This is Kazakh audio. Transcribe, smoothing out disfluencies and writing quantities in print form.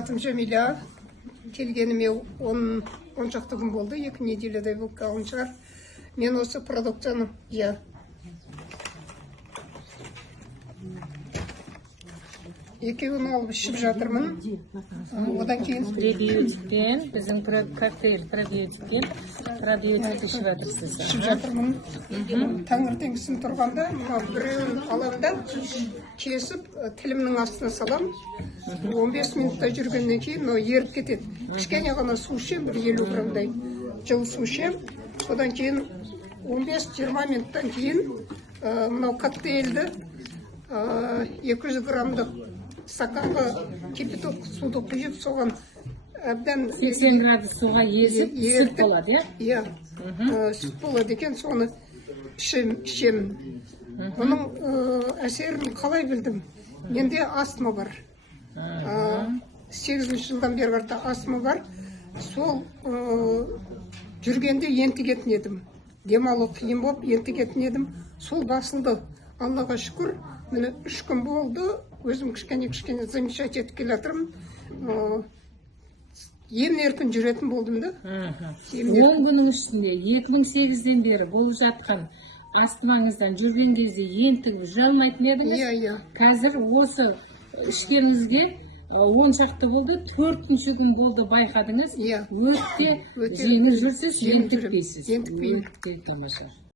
Атым Жамиля. Келгеніме 10 шақты күн болды. 2 неделядай болып қалған шығар. Мен осы продукцияны, екеуін алып ішіп жатырмын. Одан кейін Пребиотикпен, біздің коктейль пробиотикпен ішіп жатырсыз. ішіп жатырмын. Таңертеңгісін тұрғанда, біреуін аламын да, кесіп, тілімнің астына салам. 15 минутта жүргеннен кейін еріп кетеді. Кішкене ғана су ішем, бір 50 грамдай жылы су ішем. Одан кейін 15-20 минуттан кейін мынау коктейльді 200 грамдық стаканға кипяток суды құйып, соған әбден 80 градус суға езіп, сүт болады, иә? Сүт болады екен, соны ішем. Оның әсерін қалай білдім? Менде астма бар. 8 жылдан бері қарата астма бар. Сол жүргенде ентігетін едім. Демалу қиын болып ентігетін едім. Сол басылды. Аллаға шүкір. Міне 3 күн болды. Өзім кішкене замечать етіп келе жатырмын. Емін-еркін жүретін болдым да. 10 күннің ішінде 2008-ден бері болып жатқан астмаңыздан жүрген кезде ентігіп жүре алмайтын едіңіз. Иә. Қазір осы ішкеніңізге 10 шақты болды, 4-ші күн болды байқадыңыз. Өте жеңіл жүрсіз, ентікпейсіз. Ентікпеймін.